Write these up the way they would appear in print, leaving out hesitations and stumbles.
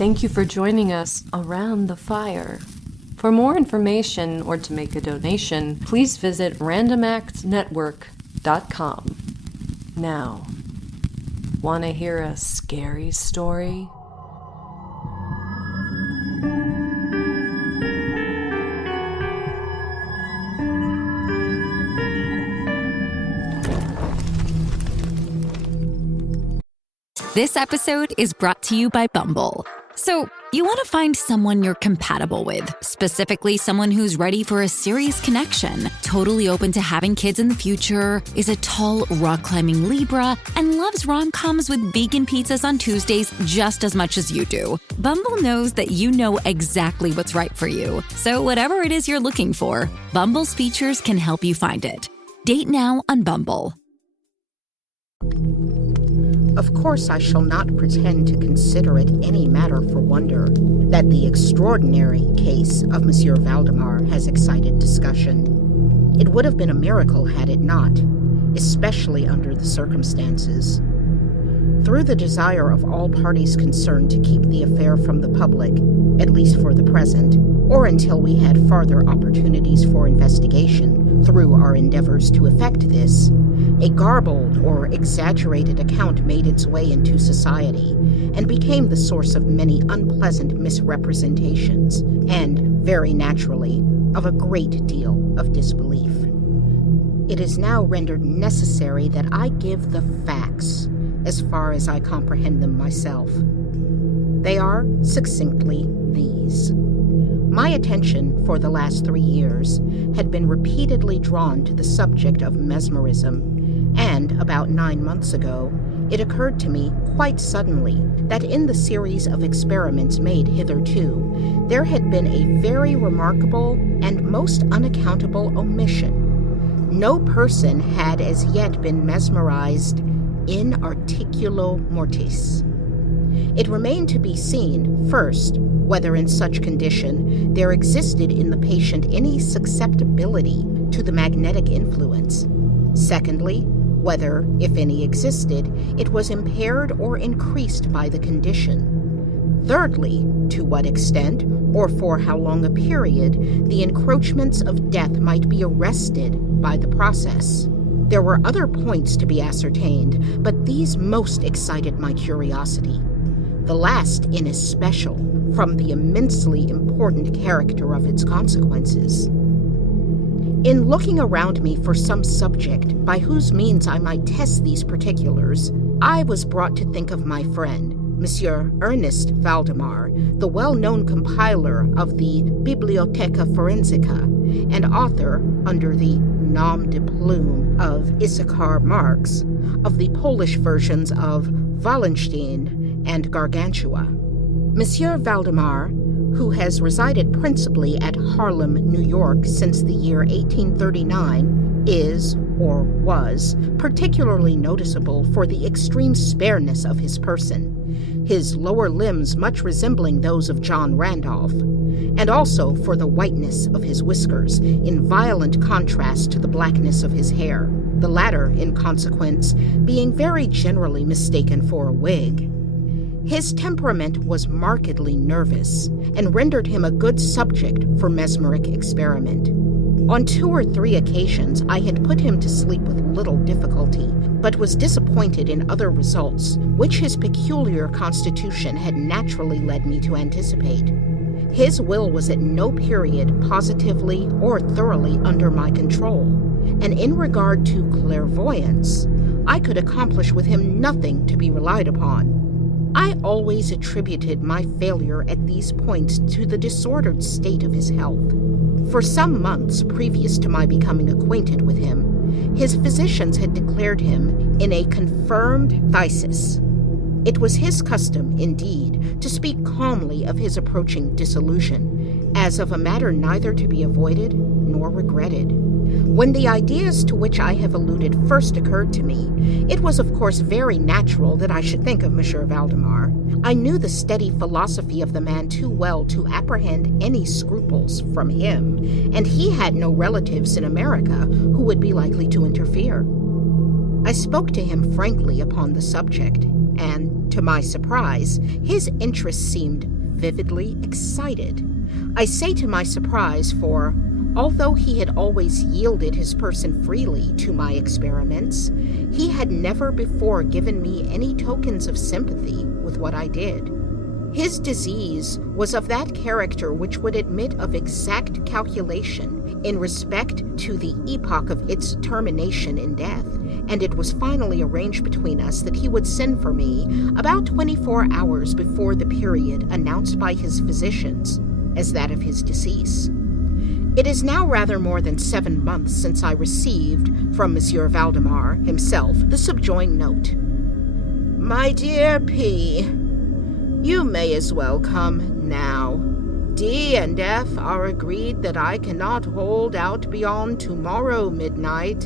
Thank you for joining us around the fire. For more information or to make a donation, please visit randomactsnetwork.com. Now, want to hear a scary story? This episode is brought to you by Bumble. So, you want to find someone you're compatible with, specifically someone who's ready for a serious connection, totally open to having kids in the future, is a tall, rock-climbing Libra, and loves rom-coms with vegan pizzas on Tuesdays just as much as you do. Bumble knows that you know exactly what's right for you. So whatever it is you're looking for, Bumble's features can help you find it. Date now on Bumble. Of course, I shall not pretend to consider it any matter for wonder that the extraordinary case of Monsieur Valdemar has excited discussion. It would have been a miracle had it not, especially under the circumstances. Through the desire of all parties concerned to keep the affair from the public, at least for the present, or until we had farther opportunities for investigation through our endeavors to effect this, a garbled or exaggerated account made its way into society and became the source of many unpleasant misrepresentations and, very naturally, of a great deal of disbelief. It is now rendered necessary that I give the facts as far as I comprehend them myself. They are, succinctly, these. My attention for the last 3 years had been repeatedly drawn to the subject of mesmerism, and about 9 months ago, it occurred to me quite suddenly that in the series of experiments made hitherto, there had been a very remarkable and most unaccountable omission. No person had as yet been mesmerized in articulo mortis. It remained to be seen, first, whether in such condition there existed in the patient any susceptibility to the magnetic influence. Secondly, whether, if any existed, it was impaired or increased by the condition. Thirdly, to what extent, or for how long a period, the encroachments of death might be arrested by the process. There were other points to be ascertained, but these most excited my curiosity. The last in especial, from the immensely important character of its consequences. In looking around me for some subject by whose means I might test these particulars, I was brought to think of my friend, Monsieur Ernest Valdemar, the well-known compiler of the Bibliotheca Forensica and author, under the nom de plume of Issachar Marx, of the Polish versions of Wallenstein and Gargantua. Monsieur Valdemar, who has resided principally at Harlem, New York since the year 1839, is, or was, particularly noticeable for the extreme spareness of his person, his lower limbs much resembling those of John Randolph, and also for the whiteness of his whiskers, in violent contrast to the blackness of his hair, the latter, in consequence, being very generally mistaken for a wig. His temperament was markedly nervous, and rendered him a good subject for mesmeric experiment. On 2 or 3 occasions I had put him to sleep with little difficulty, but was disappointed in other results, which his peculiar constitution had naturally led me to anticipate. His will was at no period positively or thoroughly under my control, and in regard to clairvoyance, I could accomplish with him nothing to be relied upon. I always attributed my failure at these points to the disordered state of his health. For some months previous to my becoming acquainted with him, his physicians had declared him in a confirmed phthisis. It was his custom, indeed, to speak calmly of his approaching dissolution, as of a matter neither to be avoided nor regretted. When the ideas to which I have alluded first occurred to me, it was of course very natural that I should think of Monsieur Valdemar. I knew the steady philosophy of the man too well to apprehend any scruples from him, and he had no relatives in America who would be likely to interfere. I spoke to him frankly upon the subject, and, to my surprise, his interest seemed vividly excited. I say to my surprise, for although he had always yielded his person freely to my experiments, he had never before given me any tokens of sympathy with what I did. His disease was of that character which would admit of exact calculation in respect to the epoch of its termination in death, and it was finally arranged between us that he would send for me about 24 hours before the period announced by his physicians as that of his decease. It is now rather more than 7 months since I received from Monsieur Valdemar himself the subjoined note. My dear P., you may as well come now. D and F are agreed that I cannot hold out beyond tomorrow midnight,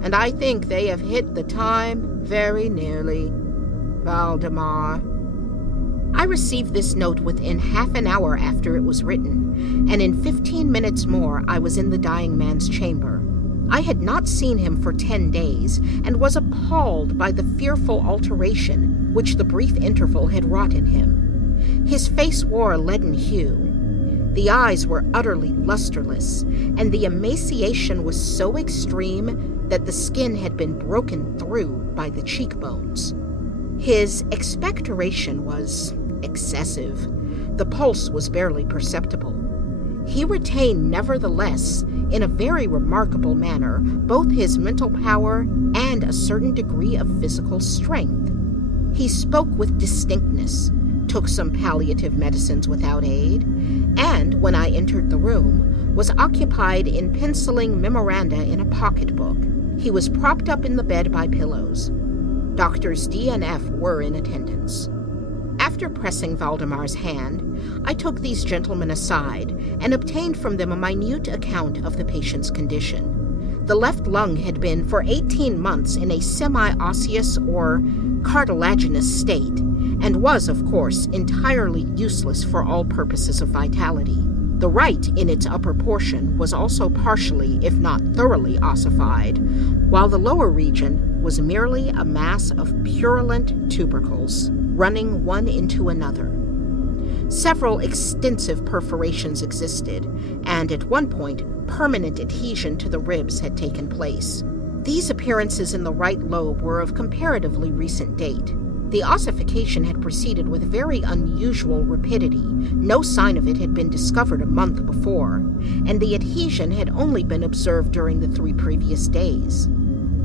and I think they have hit the time very nearly. Valdemar. I received this note within half an hour after it was written, and in 15 minutes more I was in the dying man's chamber. I had not seen him for 10 days, and was appalled by the fearful alteration which the brief interval had wrought in him. His face wore a leaden hue. The eyes were utterly lusterless, and the emaciation was so extreme that the skin had been broken through by the cheekbones. His expectoration was excessive. The pulse was barely perceptible. He retained, nevertheless, in a very remarkable manner, both his mental power and a certain degree of physical strength. He spoke with distinctness, took some palliative medicines without aid, and, when I entered the room, was occupied in penciling memoranda in a pocketbook. He was propped up in the bed by pillows. Doctors D and F were in attendance. After pressing Valdemar's hand, I took these gentlemen aside and obtained from them a minute account of the patient's condition. The left lung had been for 18 months in a semi-osseous or cartilaginous state, and was, of course, entirely useless for all purposes of vitality. The right, in its upper portion, was also partially, if not thoroughly, ossified, while the lower region was merely a mass of purulent tubercles, running one into another. Several extensive perforations existed, and at one point, permanent adhesion to the ribs had taken place. These appearances in the right lobe were of comparatively recent date. The ossification had proceeded with very unusual rapidity. No sign of it had been discovered a month before, and the adhesion had only been observed during the 3 previous days.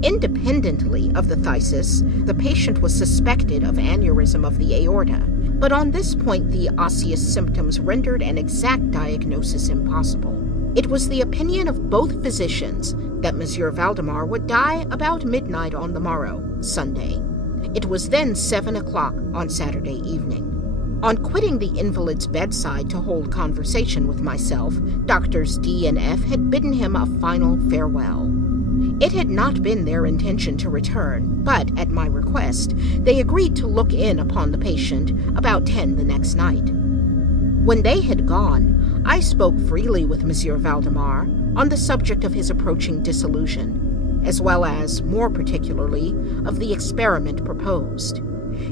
Independently of the phthisis, the patient was suspected of aneurysm of the aorta, but on this point the osseous symptoms rendered an exact diagnosis impossible. It was the opinion of both physicians that Monsieur Valdemar would die about midnight on the morrow, Sunday. It was then 7 o'clock on Saturday evening. On quitting the invalid's bedside to hold conversation with myself, Doctors D and F had bidden him a final farewell. It had not been their intention to return, but, at my request, they agreed to look in upon the patient about 10 the next night. When they had gone, I spoke freely with Monsieur Valdemar on the subject of his approaching dissolution, as well as, more particularly, of the experiment proposed.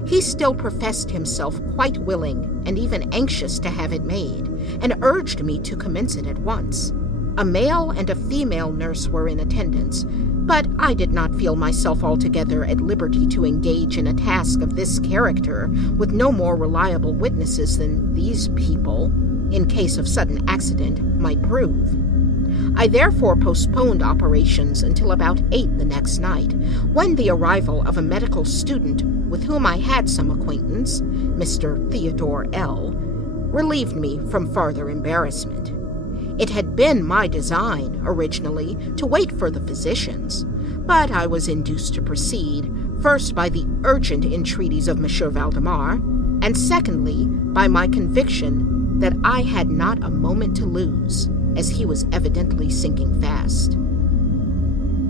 He still professed himself quite willing and even anxious to have it made, and urged me to commence it at once. A male and a female nurse were in attendance, but I did not feel myself altogether at liberty to engage in a task of this character with no more reliable witnesses than these people, in case of sudden accident, might prove. I therefore postponed operations until about 8 the next night, when the arrival of a medical student with whom I had some acquaintance, Mr. Theodore L., relieved me from farther embarrassment. It had been my design, originally, to wait for the physicians, but I was induced to proceed, first by the urgent entreaties of Monsieur Valdemar, and secondly by my conviction that I had not a moment to lose, as he was evidently sinking fast.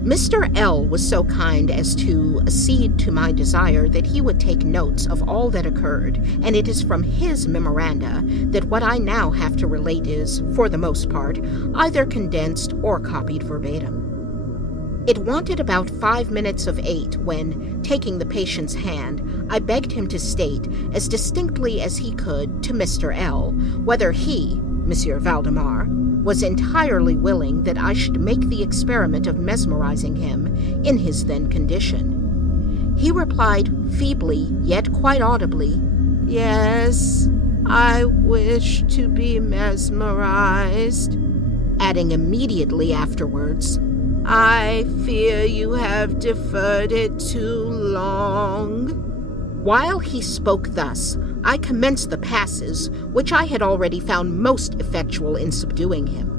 Mr. L. was so kind as to accede to my desire that he would take notes of all that occurred, and it is from his memoranda that what I now have to relate is, for the most part, either condensed or copied verbatim. It wanted about 5 minutes of 8 when, taking the patient's hand, I begged him to state, as distinctly as he could, to Mr. L, whether he, Monsieur Valdemar, was entirely willing that I should make the experiment of mesmerizing him in his then condition. He replied feebly, yet quite audibly, "Yes, I wish to be mesmerized," adding immediately afterwards, "I fear you have deferred it too long." While he spoke thus, I commenced the passes, which I had already found most effectual in subduing him.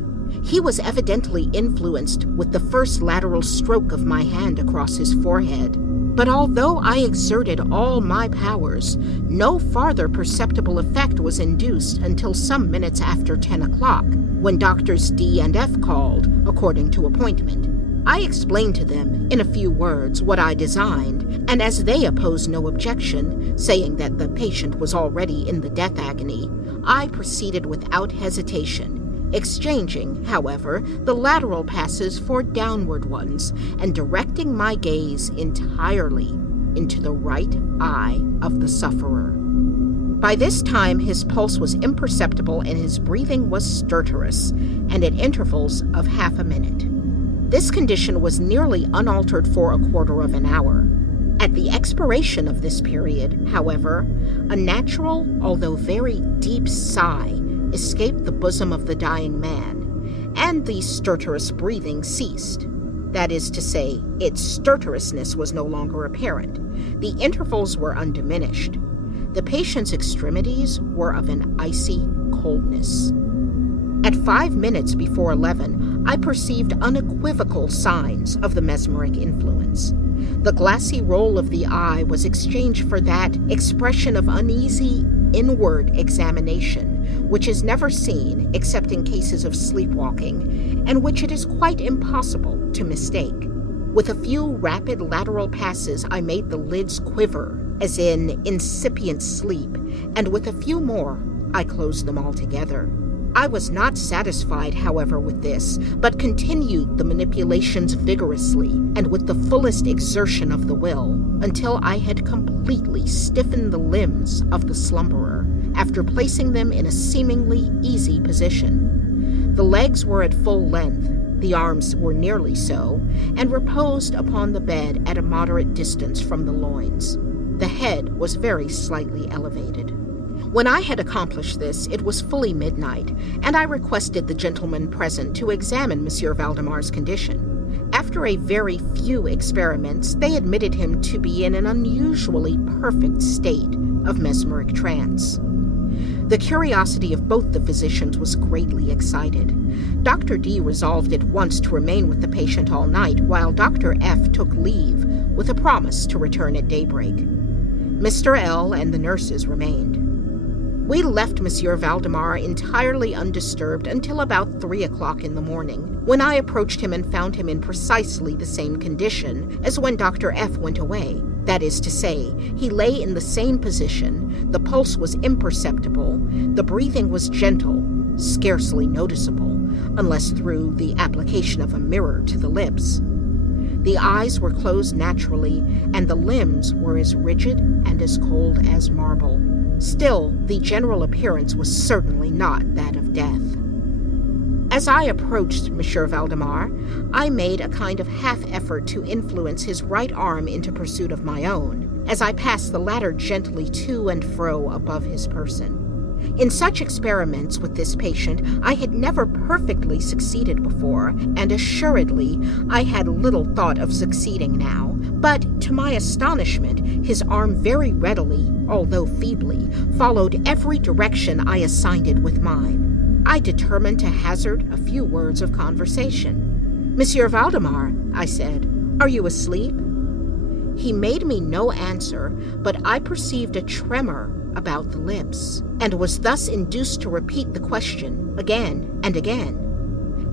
He was evidently influenced with the first lateral stroke of my hand across his forehead, but although I exerted all my powers, no farther perceptible effect was induced until some minutes after 10 o'clock, when Doctors D and F called, according to appointment. I explained to them, in a few words, what I designed, and as they opposed no objection, saying that the patient was already in the death agony, I proceeded without hesitation, exchanging, however, the lateral passes for downward ones, and directing my gaze entirely into the right eye of the sufferer. By this time his pulse was imperceptible and his breathing was stertorous, and at intervals of half a minute. This condition was nearly unaltered for a quarter of an hour. At the expiration of this period, however, a natural, although very deep sigh escaped the bosom of the dying man, and the stertorous breathing ceased. That is to say, its stertorousness was no longer apparent. The intervals were undiminished. The patient's extremities were of an icy coldness. At 5 minutes before 11, I perceived unequivocal signs of the mesmeric influence. The glassy roll of the eye was exchanged for that expression of uneasy, inward examination, which is never seen except in cases of sleepwalking, and which it is quite impossible to mistake. With a few rapid lateral passes, I made the lids quiver, as in incipient sleep, and with a few more, I closed them altogether. I was not satisfied, however, with this, but continued the manipulations vigorously and with the fullest exertion of the will, until I had completely stiffened the limbs of the slumberer, after placing them in a seemingly easy position. The legs were at full length, the arms were nearly so, and reposed upon the bed at a moderate distance from the loins. The head was very slightly elevated. When I had accomplished this, it was fully midnight, and I requested the gentlemen present to examine Monsieur Valdemar's condition. After a very few experiments, they admitted him to be in an unusually perfect state of mesmeric trance. The curiosity of both the physicians was greatly excited. Dr. D resolved at once to remain with the patient all night, while Dr. F took leave with a promise to return at daybreak. Mr. L and the nurses remained. We left Monsieur Valdemar entirely undisturbed until about 3 o'clock in the morning, when I approached him and found him in precisely the same condition as when Dr. F went away. That is to say, he lay in the same position, the pulse was imperceptible, the breathing was gentle, scarcely noticeable, unless through the application of a mirror to the lips. The eyes were closed naturally, and the limbs were as rigid and as cold as marble. Still, the general appearance was certainly not that of death. As I approached Monsieur Valdemar, I made a kind of half-effort to influence his right arm into pursuit of my own, as I passed the latter gently to and fro above his person. In such experiments with this patient, I had never perfectly succeeded before, and assuredly I had little thought of succeeding now. But, to my astonishment, his arm very readily, although feebly, followed every direction I assigned it with mine. I determined to hazard a few words of conversation. "Monsieur Valdemar," I said, "are you asleep?" He made me no answer, but I perceived a tremor about the lips, and was thus induced to repeat the question again and again.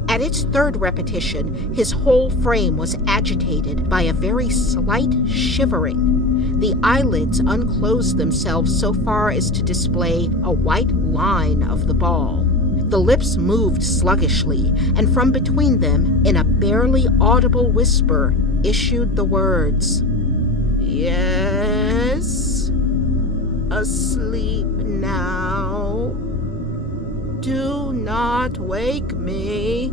At its third repetition, his whole frame was agitated by a very slight shivering. The eyelids unclosed themselves so far as to display a white line of the ball. The lips moved sluggishly, and from between them, in a barely audible whisper, issued the words, "Yes, asleep now. Do not wake me.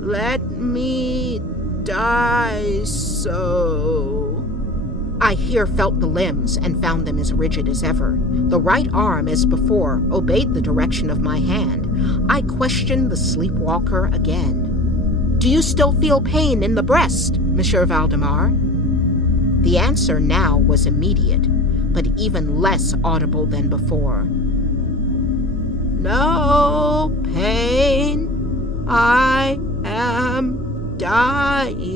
Let me die so." I here felt the limbs and found them as rigid as ever. The right arm, as before, obeyed the direction of my hand. I questioned the sleepwalker again. "Do you still feel pain in the breast, Monsieur Valdemar?" The answer now was immediate, but even less audible than before. "No pain. I am dying."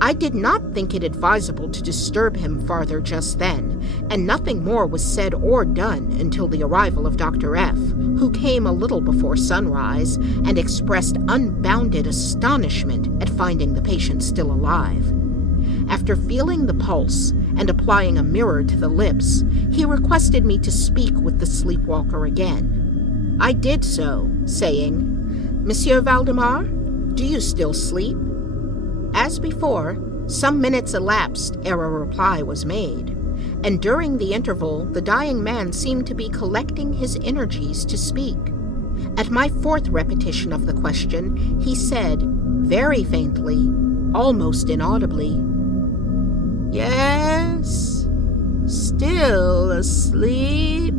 I did not think it advisable to disturb him farther just then, and nothing more was said or done until the arrival of Dr. F., who came a little before sunrise and expressed unbounded astonishment at finding the patient still alive. After feeling the pulse and applying a mirror to the lips, he requested me to speak with the sleepwalker again. I did so, saying, "Monsieur Valdemar, do you still sleep?" As before, some minutes elapsed ere a reply was made, and during the interval the dying man seemed to be collecting his energies to speak. At my fourth repetition of the question, he said, very faintly, almost inaudibly, "Yes, still asleep,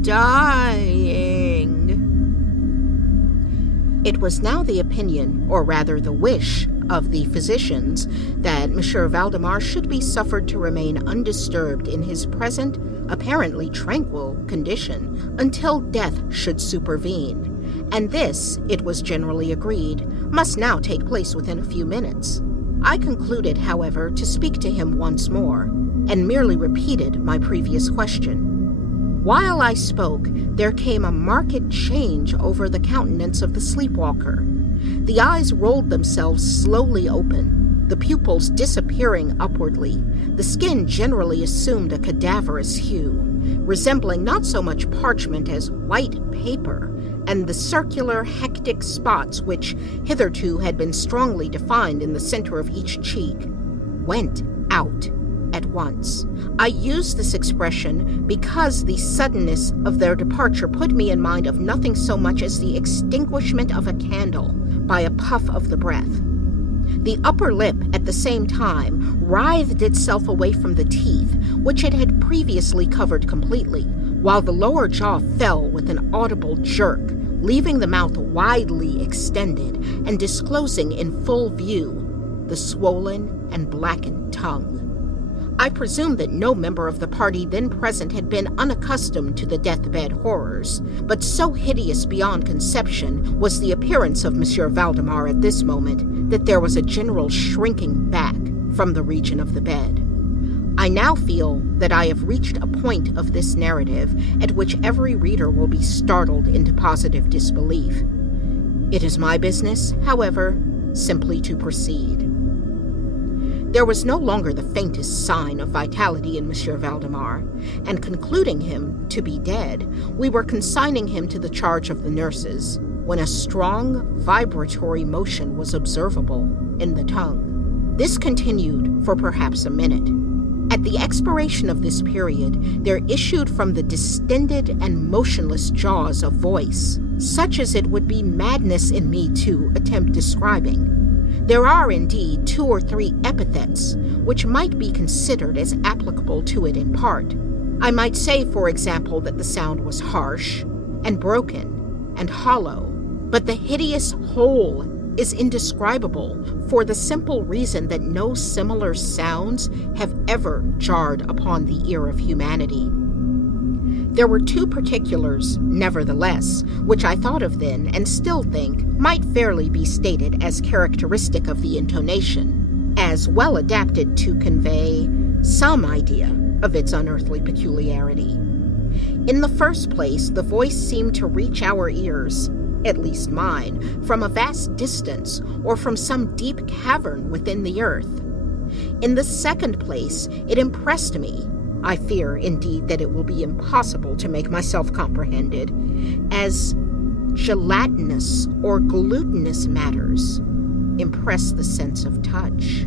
dying." It was now the opinion, or rather the wish, of the physicians that Monsieur Valdemar should be suffered to remain undisturbed in his present, apparently tranquil, condition until death should supervene, and this, it was generally agreed, must now take place within a few minutes. I concluded, however, to speak to him once more, and merely repeated my previous question. While I spoke, there came a marked change over the countenance of the sleepwalker. The eyes rolled themselves slowly open, the pupils disappearing upwardly. The skin generally assumed a cadaverous hue, resembling not so much parchment as white paper, and the circular, hectic spots which hitherto had been strongly defined in the center of each cheek went out at once. I use this expression because the suddenness of their departure put me in mind of nothing so much as the extinguishment of a candle by a puff of the breath. The upper lip, at the same time, writhed itself away from the teeth, which it had previously covered completely, while the lower jaw fell with an audible jerk, leaving the mouth widely extended and disclosing in full view the swollen and blackened tongue. I presume that no member of the party then present had been unaccustomed to the deathbed horrors, but so hideous beyond conception was the appearance of Monsieur Valdemar at this moment that there was a general shrinking back from the region of the bed. I now feel that I have reached a point of this narrative at which every reader will be startled into positive disbelief. It is my business, however, simply to proceed. There was no longer the faintest sign of vitality in Monsieur Valdemar, and concluding him to be dead, we were consigning him to the charge of the nurses, when a strong vibratory motion was observable in the tongue. This continued for perhaps a minute. At the expiration of this period, there issued from the distended and motionless jaws a voice, such as it would be madness in me to attempt describing. There are indeed 2 or 3 epithets which might be considered as applicable to it in part. I might say, for example, that the sound was harsh and broken and hollow, but the hideous whole is indescribable for the simple reason that no similar sounds have ever jarred upon the ear of humanity. There were 2 particulars, nevertheless, which I thought of then and still think might fairly be stated as characteristic of the intonation, as well adapted to convey some idea of its unearthly peculiarity. In the first place, the voice seemed to reach our ears, at least mine, from a vast distance or from some deep cavern within the earth. In the second place, it impressed me, I fear, indeed, that it will be impossible to make myself comprehended, as gelatinous or glutinous matters impress the sense of touch.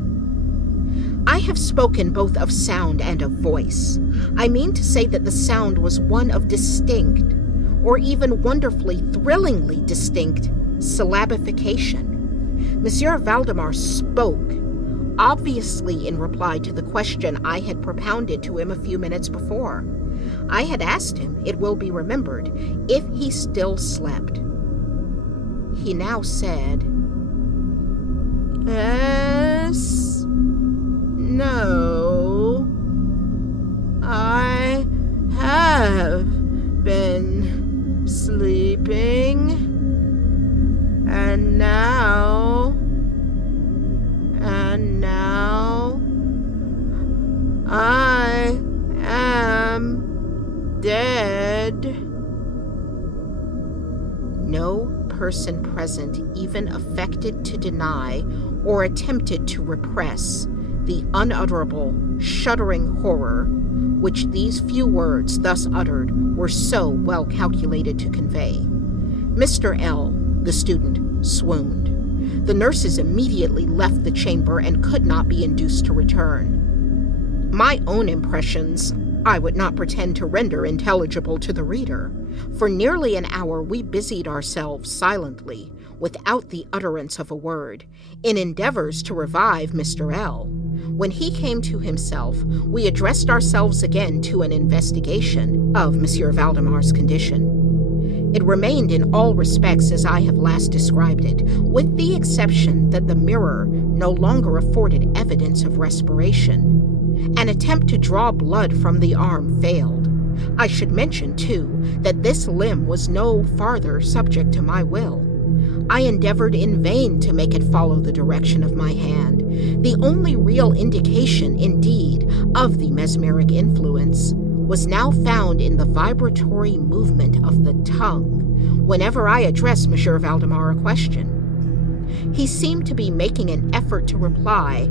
I have spoken both of sound and of voice. I mean to say that the sound was one of distinct, or even wonderfully, thrillingly distinct, syllabification. Monsieur Valdemar spoke, obviously in reply to the question I had propounded to him a few minutes before. I had asked him, it will be remembered, if he still slept. He now said, "Yes, no, I have been sleeping, and now I am dead." No person present even affected to deny or attempted to repress the unutterable, shuddering horror which these few words thus uttered were so well calculated to convey. Mr. L., the student, swooned. The nurses immediately left the chamber and could not be induced to return. My own impressions I would not pretend to render intelligible to the reader. For nearly an hour we busied ourselves silently, without the utterance of a word, in endeavors to revive Mr. L. When he came to himself, we addressed ourselves again to an investigation of Monsieur Valdemar's condition. It remained in all respects as I have last described it, with the exception that the mirror no longer afforded evidence of respiration. An attempt to draw blood from the arm failed. I should mention, too, that this limb was no farther subject to my will. I endeavored in vain to make it follow the direction of my hand. The only real indication, indeed, of the mesmeric influence was now found in the vibratory movement of the tongue whenever I addressed Monsieur Valdemar a question. He seemed to be making an effort to reply,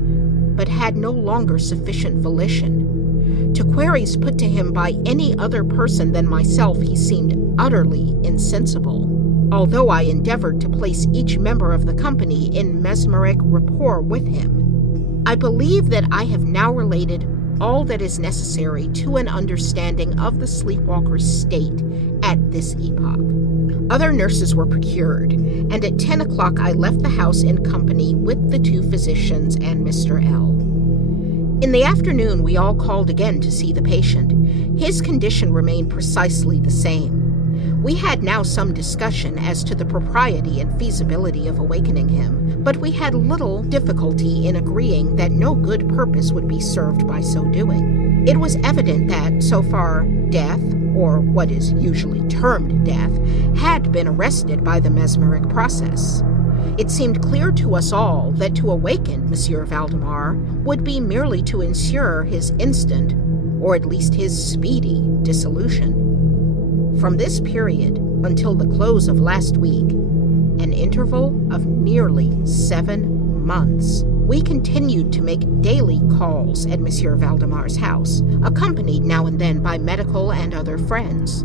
but had no longer sufficient volition. To queries put to him by any other person than myself he seemed utterly insensible, although I endeavored to place each member of the company in mesmeric rapport with him. I believe that I have now related all that is necessary to an understanding of the sleepwalker's state at this epoch. Other nurses were procured, and at 10 o'clock I left the house in company with the two physicians and Mr. L. In the afternoon we all called again to see the patient. His condition remained precisely the same. We had now some discussion as to the propriety and feasibility of awakening him, but we had little difficulty in agreeing that no good purpose would be served by so doing. It was evident that, so far, death, or what is usually termed death, had been arrested by the mesmeric process. It seemed clear to us all that to awaken Monsieur Valdemar would be merely to ensure his instant, or at least his speedy, dissolution. From this period until the close of last week, an interval of nearly 7 months, we continued to make daily calls at Monsieur Valdemar's house, accompanied now and then by medical and other friends.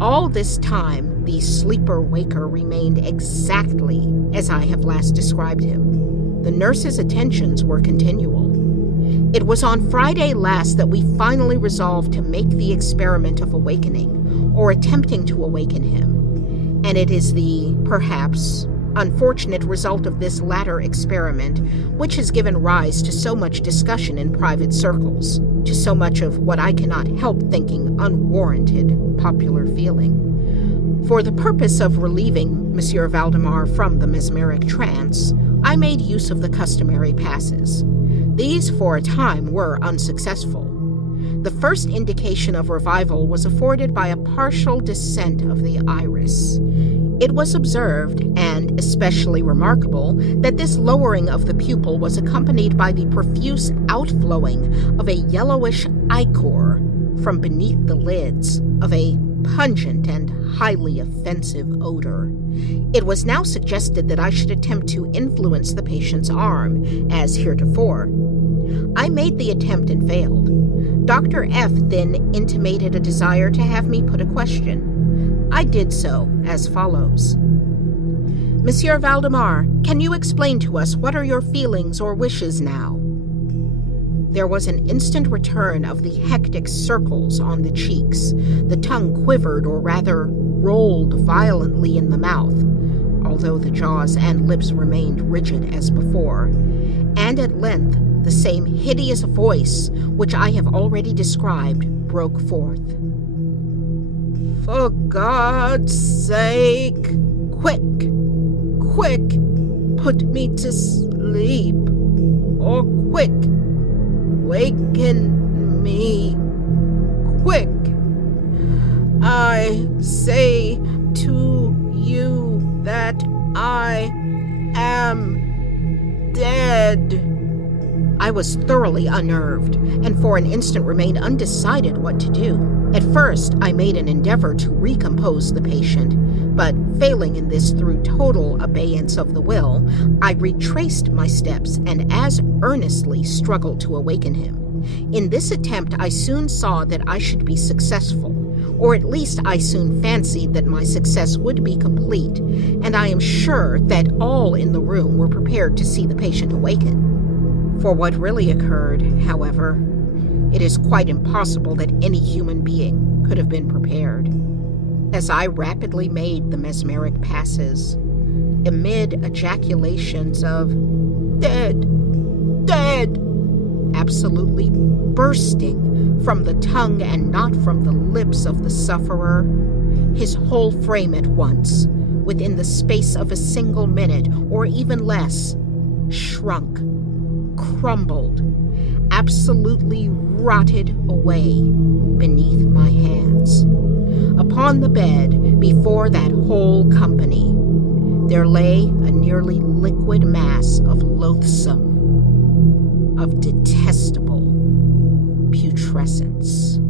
All this time, the sleeper-waker remained exactly as I have last described him. The nurse's attentions were continual. It was on Friday last that we finally resolved to make the experiment of awakening, or attempting to awaken him, and it is the, perhaps, unfortunate result of this latter experiment which has given rise to so much discussion in private circles, to so much of what I cannot help thinking unwarranted popular feeling. For the purpose of relieving Monsieur Valdemar from the mesmeric trance, I made use of the customary passes. These, for a time, were unsuccessful. The first indication of revival was afforded by a partial descent of the iris. It was observed, and especially remarkable, that this lowering of the pupil was accompanied by the profuse outflowing of a yellowish ichor from beneath the lids, of a pungent and highly offensive odor. It was now suggested that I should attempt to influence the patient's arm, as heretofore. I made the attempt and failed. Dr. F then intimated a desire to have me put a question. I did so as follows. Monsieur Valdemar, can you explain to us what are your feelings or wishes now? There was an instant return of the hectic circles on the cheeks. The tongue quivered, or rather rolled violently in the mouth, although the jaws and lips remained rigid as before. And at length, the same hideous voice, which I have already described, broke forth. For God's sake, quick, put me to sleep, or quick, waken me, quick. I say to you that I am dead. I was thoroughly unnerved, and for an instant remained undecided what to do. At first, I made an endeavor to recompose the patient, but failing in this through total abeyance of the will, I retraced my steps and as earnestly struggled to awaken him. In this attempt, I soon saw that I should be successful, or at least I soon fancied that my success would be complete, and I am sure that all in the room were prepared to see the patient awaken. For what really occurred, however, it is quite impossible that any human being could have been prepared. As I rapidly made the mesmeric passes, amid ejaculations of, "Dead! Dead!" absolutely bursting from the tongue and not from the lips of the sufferer, his whole frame at once, within the space of a single minute, or even less, shrunk, crumbled, absolutely rotted away beneath my hands. Upon the bed, before that whole company, there lay a nearly liquid mass of loathsome, of detestable putrescence.